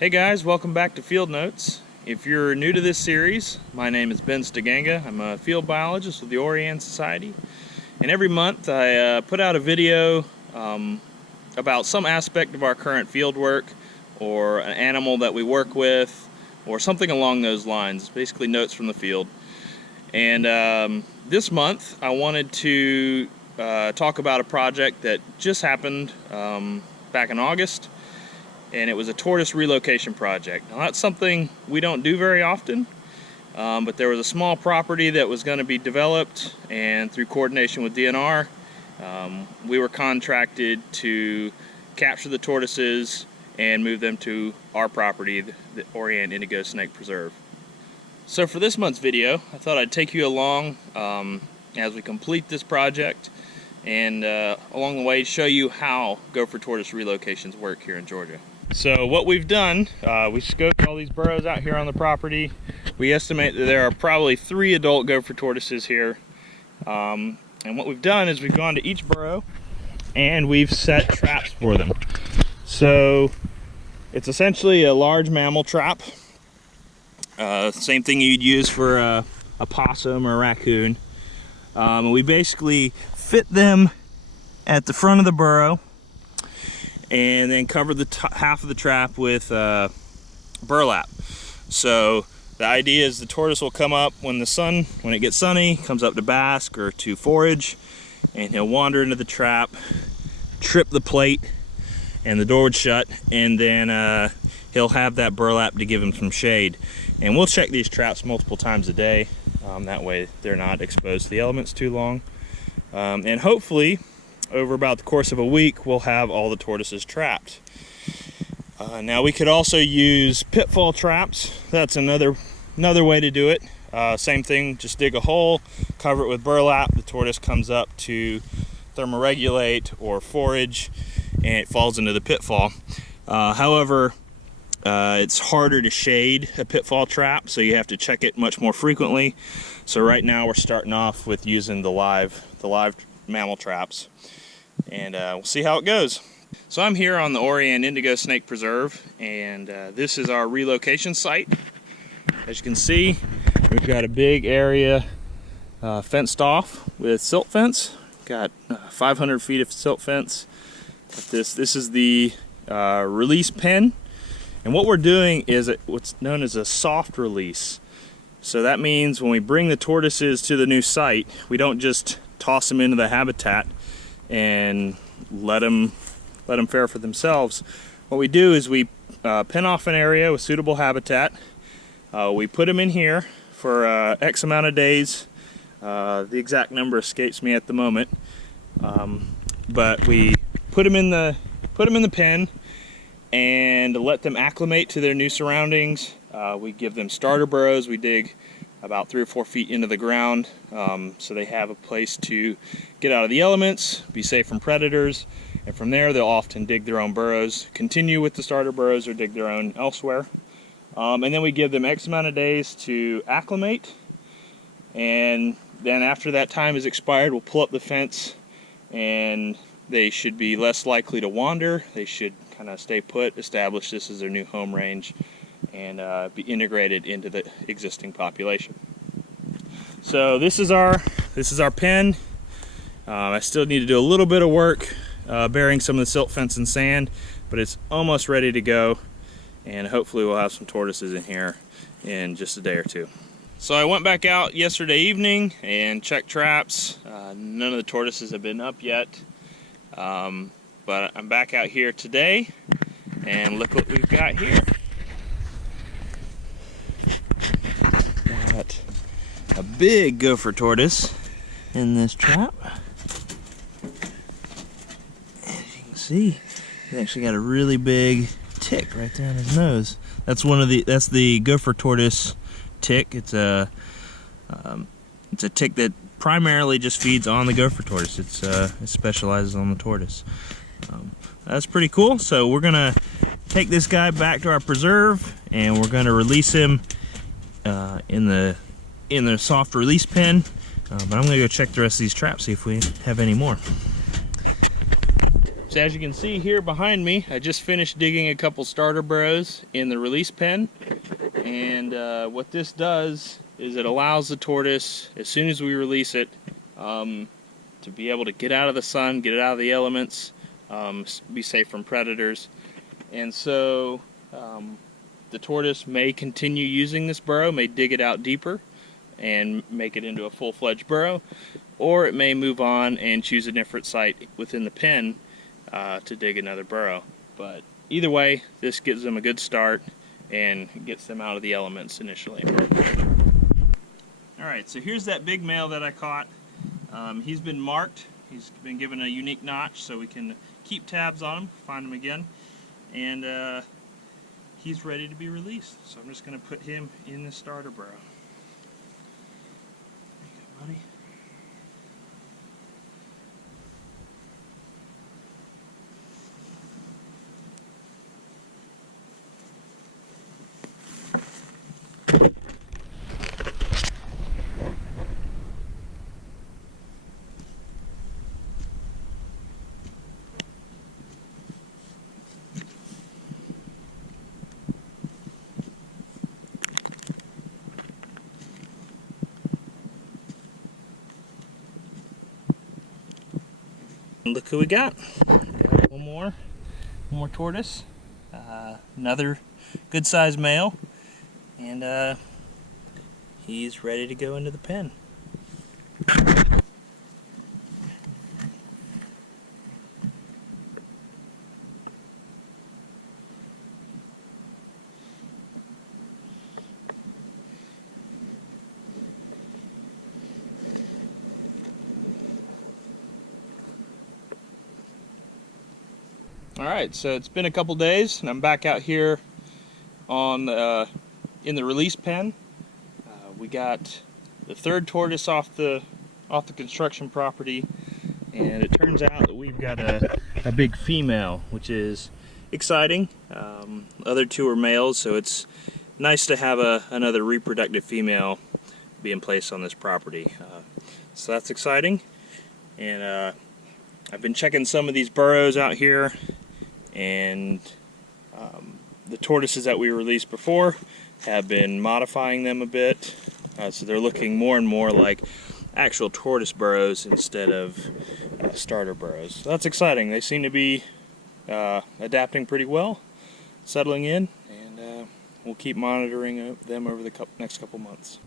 Hey guys, welcome back to Field Notes. If you're new to this series, my name is Ben Stiganga. I'm a field biologist with the Orianne Society, and every month I put out a video about some aspect of our current field work or an animal that we work with or something along those lines, basically notes from the field. And this month I wanted to talk about a project that just happened back in August, and it was a tortoise relocation project. Now that's something we don't do very often, but there was a small property that was going to be developed, and through coordination with DNR, we were contracted to capture the tortoises and move them to our property, the Orianne Indigo Snake Preserve. So for this month's video, I thought I'd take you along as we complete this project, and along the way show you how gopher tortoise relocations work here in Georgia. So what we've done, we scoped all these burrows out here on the property. We estimate that there are probably 3 adult gopher tortoises here. And what we've done is we've gone to each burrow and we've set traps for them. So it's essentially a large mammal trap. Same thing you'd use for a possum or a raccoon. We basically fit them at the front of the burrow and then cover the half of the trap with burlap. So the idea is the tortoise will come up when it gets sunny, comes up to bask or to forage, and he'll wander into the trap, trip the plate, and the door would shut, and then he'll have that burlap to give him some shade. And we'll check these traps multiple times a day. That way they're not exposed to the elements too long. And hopefully, over about the course of a week, we'll have all the tortoises trapped. Now we could also use pitfall traps. That's another way to do it. Same thing, just dig a hole, cover it with burlap. The tortoise comes up to thermoregulate or forage, and it falls into the pitfall. However, it's harder to shade a pitfall trap, so you have to check it much more frequently. So right now we're starting off with using the live mammal traps, and we'll see how it goes. So I'm here on the Orianne Indigo Snake Preserve, and this is our relocation site. As you can see, we've got a big area fenced off with silt fence. Got 500 feet of silt fence. This is the release pen, and what we're doing is what's known as a soft release. So that means when we bring the tortoises to the new site, we don't just toss them into the habitat and let them fare for themselves. What we do is we pin off an area with suitable habitat. We put them in here for X amount of days. The exact number escapes me at the moment, but we put them in the pen and let them acclimate to their new surroundings. We give them starter burrows. We dig about 3 or 4 feet into the ground, so they have a place to get out of the elements, be safe from predators, and from there they'll often dig their own burrows, continue with the starter burrows, or dig their own elsewhere. And then we give them X amount of days to acclimate, and then after that time is expired, we'll pull up the fence, and they should be less likely to wander. They should kind of stay put, establish this as their new home range, and be integrated into the existing population. So this is our pen. I still need to do a little bit of work burying some of the silt fence and sand, but it's almost ready to go, and hopefully we'll have some tortoises in here in just a day or two. So I went back out yesterday evening and checked traps. None of the tortoises have been up yet, but I'm back out here today, and look what we've got here. Got a big gopher tortoise in this trap. As you can see, he's actually got a really big tick right there on his nose. That's the gopher tortoise tick. It's a tick that primarily just feeds on the gopher tortoise. It specializes on the tortoise. That's pretty cool. So we're gonna take this guy back to our preserve, and we're gonna release him in the soft release pen. But I'm gonna go check the rest of these traps, see if we have any more. So as you can see here behind me, I just finished digging a couple starter burrows in the release pen, and what this does is it allows the tortoise, as soon as we release it, to be able to get out of the sun, get it out of the elements, be safe from predators. And so the tortoise may continue using this burrow, may dig it out deeper and make it into a full-fledged burrow, or it may move on and choose a different site within the pen to dig another burrow. But either way, this gives them a good start and gets them out of the elements initially. Alright, so here's that big male that I caught. He's been marked. He's been given a unique notch so we can keep tabs on him, find him again. And he's ready to be released. So I'm just going to put him in the starter burrow. There you go, buddy. Look who we got. One more tortoise. Another good-sized male, and he's ready to go into the pen. Alright, so it's been a couple days and I'm back out here on in the release pen. We got the third tortoise off the construction property, and it turns out that we've got a big female, which is exciting. Other two are males, so it's nice to have another reproductive female being placed on this property. So that's exciting. And I've been checking some of these burrows out here, and the tortoises that we released before have been modifying them a bit, so they're looking more and more like actual tortoise burrows instead of starter burrows. So that's exciting. They seem to be adapting pretty well, settling in, and we'll keep monitoring them over the next couple months.